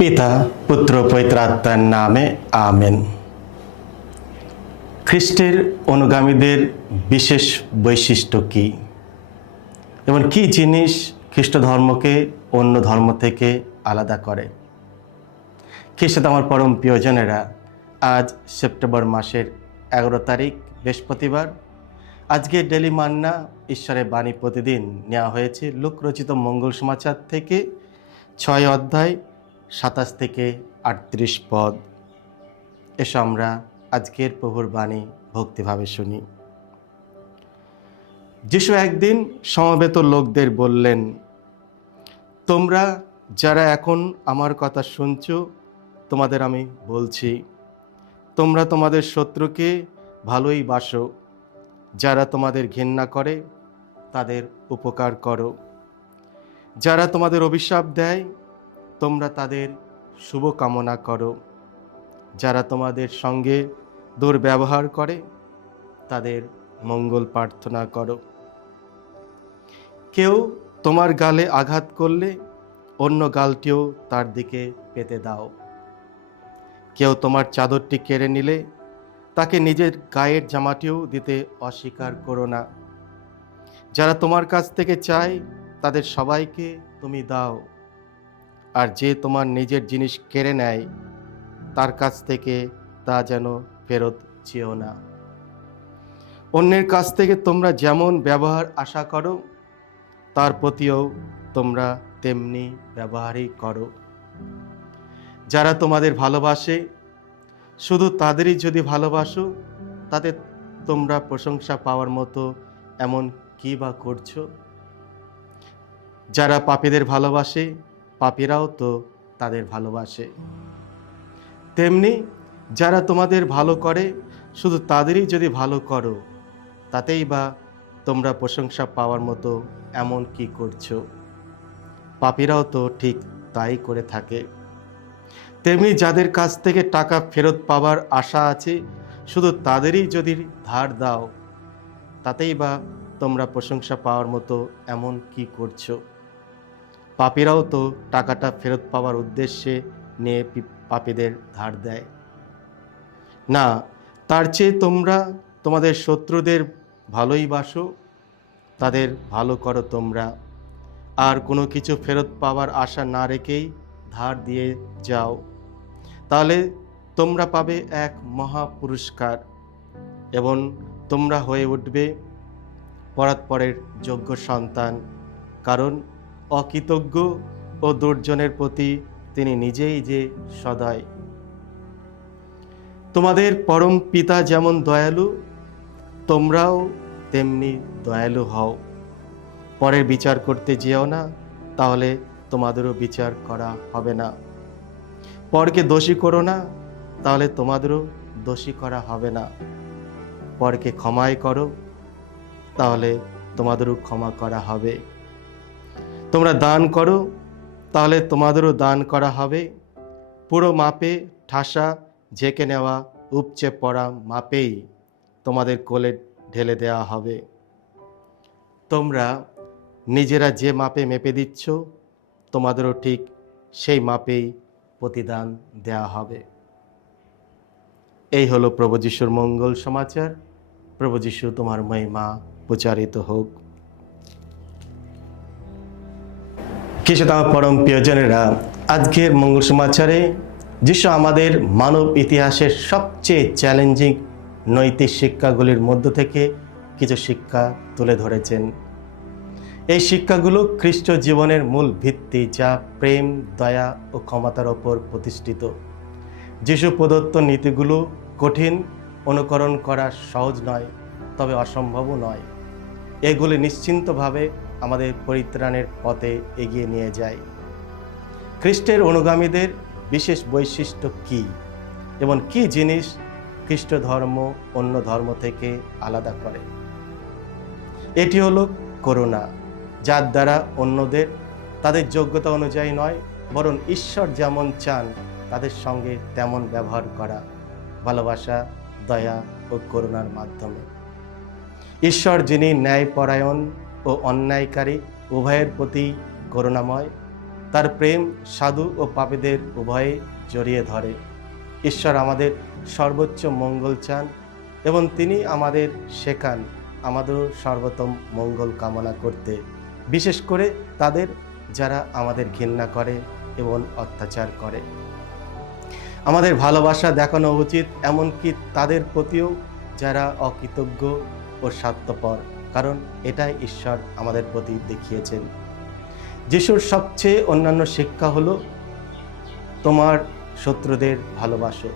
পিতা পুত্র পবিত্র আত্মার নামে আমেন। খ্রিস্টের অনুগামীদের বিশেষ বৈশিষ্ট্য কি এবং কি জিনিস খ্রিস্ট ধর্মকে অন্য ধর্ম থেকে আলাদা করে? খ্রিস্টে আমার পরম প্রিয়জনেরা, আজ সেপ্টেম্বর মাসের 11 তারিখ বৃহস্পতিবার। আজকে ডেলি মান্না ঈশ্বরের বাণী প্রতিদিন নেওয়া হয়েছে লূক রচিত মঙ্গল সমাচার থেকে 6 অধ্যায় 27 থেকে 38 পদ। এসো আমরা আজকের প্রভুর বাণী ভক্তিভাবে শুনি। যিশু একদিন সমবেত লোকদের বললেন, তোমরা যারা এখন আমার কথা শুনছো, তোমাদের আমি বলছি, তোমরা তোমাদের শত্রুকে ভালোই বাসো, যারা তোমাদের ঘৃণা করে তাদের উপকার করো, যারা তোমাদের অভিশাপ দেয় তোমরা তাদের শুভ কামনা করো, যারা তোমাদের সঙ্গে দুর্ব্যবহার করে তাদের মঙ্গল প্রার্থনা করো। কেউ তোমার গালে আঘাত করলে অন্য গালটিও তার দিকে পেতে দাও। কেউ তোমার চাদরটি কেড়ে নিলে তাকে নিজের গায়ের জামাটিও দিতে অস্বীকার করো না। যারা তোমার কাছ থেকে চায় তাদের সবাইকে তুমি দাও, আর যে তোমার নিজের জিনিস কেড়ে নেয় তার কাছ থেকে তা যেন ফেরত চেও না। অন্যের কাছ থেকে তোমরা যেমন ব্যবহার আশা করো তার প্রতিও তোমরা তেমনি ব্যবহারই করো। যারা তোমাদের ভালোবাসে শুধু তাদেরই যদি ভালোবাসো, তাতে তোমরা প্রশংসা পাওয়ার মতো এমন কি বা করছো? যারা পাপীদের ভালোবাসে পাপীরাও তো তাদের ভালোবাসে। তেমনি যারা তোমাদের ভালো করে শুধু তাদেরই যদি ভালো করো, তাতেই বা তোমরা প্রশংসা পাওয়ার মতো এমন কি করছো? পাপীরাও তো ঠিক তাই করে থাকে। তেমনি যাদের কাছ থেকে টাকা ফেরত পাওয়ার আশা আছে শুধু তাদেরই যদি ধার দাও, তাতেই বা তোমরা প্রশংসা পাওয়ার মতো এমন কি করছো? পাপীরাও তো টাকাটা ফেরত পাওয়ার উদ্দেশ্যে নিয়ে পাপীদের ধার দেয়। না, তার চেয়ে তোমরা তোমাদের শত্রুদের ভালোই বাসো, তাদের ভালো করো তোমরা, আর কোনো কিছু ফেরত পাওয়ার আশা না রেখেই ধার দিয়ে যাও। তাহলে তোমরা পাবে এক মহা পুরস্কার এবং তোমরা হয়ে উঠবে পরাৎপরের যোগ্য সন্তান, কারণ অকৃতজ্ঞ ও দুর্জনের প্রতি তিনি নিজেই যে সদয়। তোমাদের পরম পিতা যেমন দয়ালু, তোমরাও তেমনি দয়ালু হও। পরের বিচার করতে যেও না, তাহলে তোমাদেরও বিচার করা হবে না। পরকে দোষী করো না, তাহলে তোমাদেরও দোষী করা হবে না। পরকে ক্ষমাই করো, তাহলে তোমাদেরও ক্ষমা করা হবে। তোমরা দান করো, তাহলে তোমাদেরও দান করা হবে। পুরো মাপে ঠাসা ঝেঁকে নেওয়া উপচে পড়া মাপেই তোমাদের কোলে ঢেলে দেওয়া হবে। তোমরা নিজেরা যে মাপে মেপে দিচ্ছ, তোমাদেরও ঠিক সেই মাপেই প্রতিদান দেওয়া হবে। এই হলো প্রভু যিশুর মঙ্গল সমাচার। প্রভু যিশু তোমার মহিমা প্রচারিত হোক। খ্রিস্ট আমার পরম প্রিয়জনেরা, আজকের মঙ্গল সমাচারে যিশু আমাদের মানব ইতিহাসের সবচেয়ে চ্যালেঞ্জিং নৈতিক শিক্ষাগুলির মধ্য থেকে কিছু শিক্ষা তুলে ধরেছেন। এই শিক্ষাগুলো খ্রিস্ট জীবনের মূল ভিত্তি, যা প্রেম, দয়া ও ক্ষমতার ওপর প্রতিষ্ঠিত। যিশু প্রদত্ত নীতিগুলো কঠিন, অনুকরণ করা সহজ নয়, তবে অসম্ভবও নয়। এগুলি নিশ্চিন্তভাবে আমাদের পরিত্রাণের পথে এগিয়ে নিয়ে যায়। খ্রিস্টের অনুগামীদের বিশেষ বৈশিষ্ট্য কী এবং কী জিনিস খ্রিস্ট ধর্ম অন্য ধর্ম থেকে আলাদা করে? এটি হলো করুণা, যার দ্বারা অন্যদের তাদের যোগ্যতা অনুযায়ী নয়, বরং ঈশ্বর যেমন চান তাদের সঙ্গে তেমন ব্যবহার করা, ভালোবাসা, দয়া ও করুণার মাধ্যমে। ঈশ্বর যিনি ন্যায়পরায়ণ ও অন্যায়কারী উভয়ের প্রতি করুণাময়, তার প্রেম সাধু ও পাপীদের উভয়ে জড়িয়ে ধরে। ঈশ্বর আমাদের সর্বোচ্চ মঙ্গল চান এবং তিনি আমাদের শেখান আমাদেরও সর্বোত্তম মঙ্গল কামনা করতে, বিশেষ করে তাদের যারা আমাদের ঘৃণা করে এবং অত্যাচার করে। আমাদের ভালোবাসা দেখানো উচিত এমনকি তাদের প্রতিও যারা অকৃতজ্ঞ ও স্বার্থপর, কারণ এটাই ঈশ্বর আমাদের প্রতি দেখিয়েছেন। যিশুর সবচেয়ে অন্যান্য শিক্ষা হলো তোমার শত্রুদের ভালোবাসো।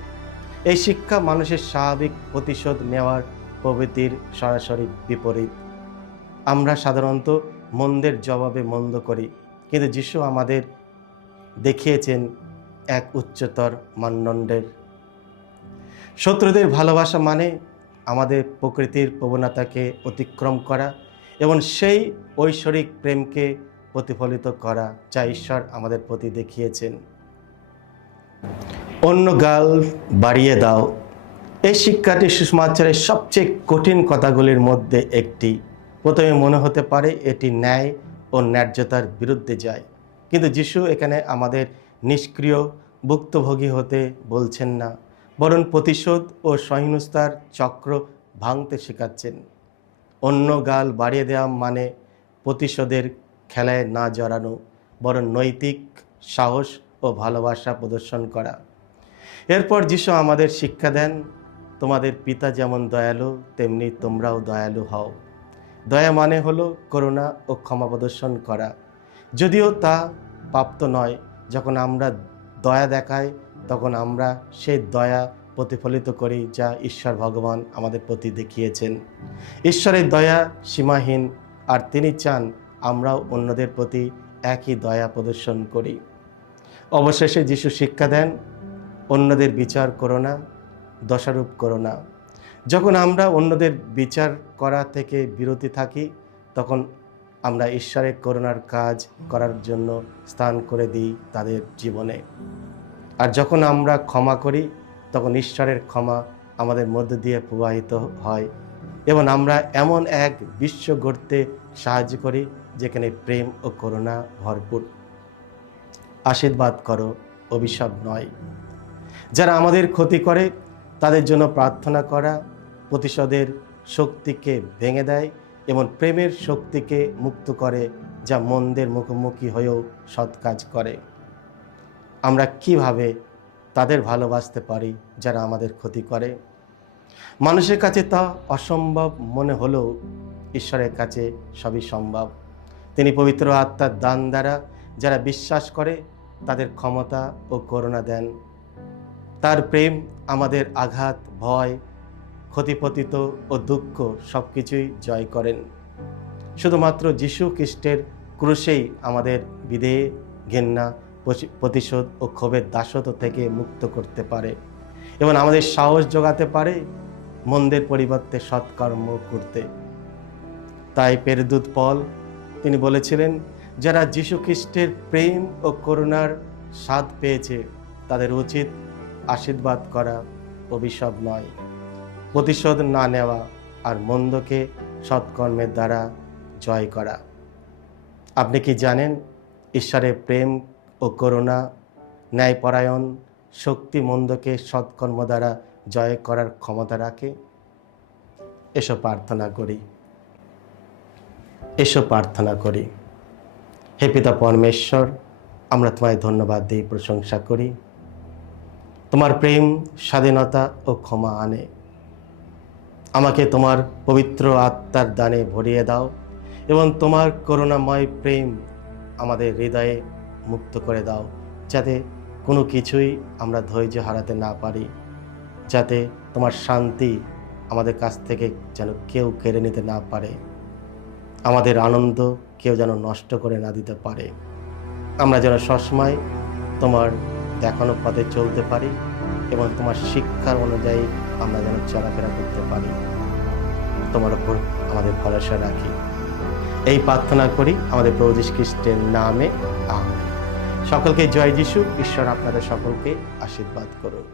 এই শিক্ষা মানুষের স্বাভাবিক প্রতিশোধ নেওয়ার প্রবৃত্তির সরাসরি বিপরীত। আমরা সাধারণত মন্দের জবাবে মন্দ করি, কিন্তু যিশু আমাদের দেখিয়েছেন এক উচ্চতর মানদণ্ডের। শত্রুদের ভালোবাসা মানে আমাদের প্রকৃতির প্রবণতাকে অতিক্রম করা এবং সেই ঐশ্বরিক প্রেমকে প্রতিফলিত করা যা ঈশ্বর আমাদের প্রতি দেখিয়েছেন। অন্য গাল বাড়িয়ে দাও, এই শিক্ষাটি সুসমাচারের সবচেয়ে কঠিন কথাগুলির মধ্যে একটি। প্রথমে মনে হতে পারে এটি ন্যায় ও ন্যায্যতার বিরুদ্ধে যায়, কিন্তু যিশু এখানে আমাদের নিষ্ক্রিয় ভুক্তভোগী হতে বলছেন না, বরং প্রতিশোধ ও সহিংসতার চক্র ভাঙতে শেখাচ্ছেন। অন্য গাল বাড়িয়ে দেওয়া মানে প্রতিশোধের খেলায় না জড়ানো, বরং নৈতিক সাহস ও ভালোবাসা প্রদর্শন করা। এরপর যিশু আমাদের শিক্ষা দেন, তোমাদের পিতা যেমন দয়ালু তেমনি তোমরাও দয়ালু হও। দয়া মানে হলো করুণা ও ক্ষমা প্রদর্শন করা, যদিও তা প্রাপ্ত নয়। যখন আমরা দয়া দেখাই তখন আমরা সেই দয়া প্রতিফলিত করি যা ঈশ্বর ভগবান আমাদের প্রতি দেখিয়েছেন। ঈশ্বরের দয়া সীমাহীন, আর তিনি চান আমরাও অন্যদের প্রতি একই দয়া প্রদর্শন করি। অবশেষে যিশু শিক্ষা দেন, অন্যদের বিচার করো না, দোষারোপ করো না। যখন আমরা অন্যদের বিচার করা থেকে বিরতি থাকি তখন আমরা ঈশ্বরের করুণার কাজ করার জন্য স্থান করে দিই তাদের জীবনে। আর যখন আমরা ক্ষমা করি তখন ঈশ্বরের ক্ষমা আমাদের মধ্য দিয়ে প্রবাহিত হয় এবং আমরা এমন এক বিশ্ব গড়তে সাহায্য করি যেখানে প্রেম ও করুণা ভরপুর। আশীর্বাদ করো, অভিশাপ নয়। যারা আমাদের ক্ষতি করে তাদের জন্য প্রার্থনা করা প্রতিশোধের শক্তিকে ভেঙে দেয় এবং প্রেমের শক্তিকে মুক্ত করে, যা মন্দের মুখোমুখি হয়েও সৎ কাজ করে। আমরা কিভাবে তাদের ভালোবাসতে পারি যারা আমাদের ক্ষতি করে? মানুষের কাছে তা অসম্ভব মনে হলেও ঈশ্বরের কাছে সবই সম্ভব। তিনি পবিত্র আত্মার দান দ্বারা যারা বিশ্বাস করে তাদের ক্ষমতা ও করুণা দেন। তার প্রেম আমাদের আঘাত, ভয়, ক্ষতিপতিত ও দুঃখ সব কিছুই জয় করেন। শুধুমাত্র যিশু খ্রিস্টের ক্রুশেই আমাদের বিদেহে ঘৃণা, প্রতিশোধ ও ক্ষোভের দাসত্ব থেকে মুক্ত করতে পারে এবং আমাদের সাহস জোগাতে পারে মন্দের পরিবর্তে সৎকর্ম করতে। তাই পেরদূত পল তিনি বলেছিলেন, যারা যিশু খ্রিস্টের প্রেম ও করুণার স্বাদ পেয়েছে তাদের উচিত আশীর্বাদ করা, অভিশাপ নয়। প্রতিশোধ না নেওয়া আর মন্দকে সৎকর্মের দ্বারা জয় করা। আপনি কি জানেন ঈশ্বরের প্রেম ও করুণা, ন্যায়পরায়ণ শক্তি মন্দকে সৎকর্ম দ্বারা জয় করার ক্ষমতা রাখে? এসো প্রার্থনা করি। এসো প্রার্থনা করি। হে পিতা পরমেশ্বর, আমরা তোমায় ধন্যবাদ দিই, প্রশংসা করি। তোমার প্রেম স্বাধীনতা ও ক্ষমা আনে। আমাকে তোমার পবিত্র আত্মার দানে ভরিয়ে দাও এবং তোমার করুণাময় প্রেম আমাদের হৃদয়ে মুক্ত করে দাও, যাতে কোনো কিছুই আমরা ধৈর্য হারাতে না পারি, যাতে তোমার শান্তি আমাদের কাছ থেকে যেন কেউ কেড়ে নিতে না পারে, আমাদের আনন্দ কেউ যেন নষ্ট করে না দিতে পারে। আমরা যেন সবসময় তোমার দেখানো পথে চলতে পারি এবং তোমার শিক্ষার অনুযায়ী আমরা যেন চলাফেরা করতে পারি। তোমার উপর আমাদের ভরসা রাখি। এই প্রার্থনা করি আমাদের প্রভু যীশু খ্রিস্টের নামে, আমেন। সকলকে জয় যিশু। ঈশ্বর আপনাদের সকলকে আশীর্বাদ করুন।